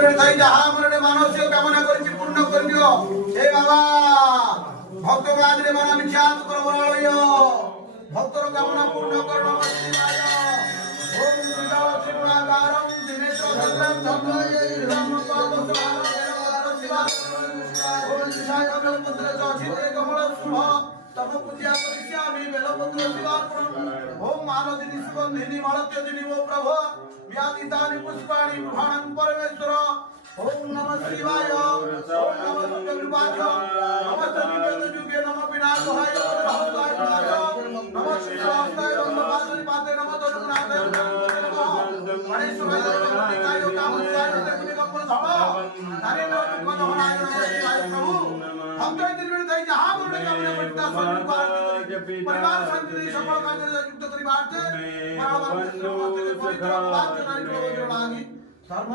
তাই যাহা মনে মানসিক কামনা করেছি পূর্ণ করিও হে বাবা ভক্তবাদের মন বিখ্যাত করো বলালয় ভক্তর কামনা পূর্ণ করো নমঃ শিবায় ওম বিদাও ত্রিগুণাকারম দিনেশ চন্দ্রম চন্দ্রয় হৃদম পাবসহারম দেবদার শিবায় ওম দিশায় অগ্রপুত্র জচিতে কমল শুভ তব পূজা করিষ্যামি বেলপত্র শিবার্পণ ওম মালদিনী সুগন্ধিনী মালত্যদিনী ও প্রভু व्यादितानि पुष्पाणि गृहाणं परमेश्वर ओम नमः शिवाय ओम नमः सुखविवाच नमस्ते निवेद युगे नमः विनाशाय रहस्याय नमः शिवाय नमः पाते नमः तरुणाय नमः गणेशाय नमः कामस्याय नमः कपल धमा नरेंद्र दुखदहनाय नमः शिवाय प्रभु हम तो दिन में जहां बोलने का अपने पवित्र परिवार शांति सफल कार्य युक्त परिवार से मानव पवित्र पवित्र बात नारी को लागी धर्म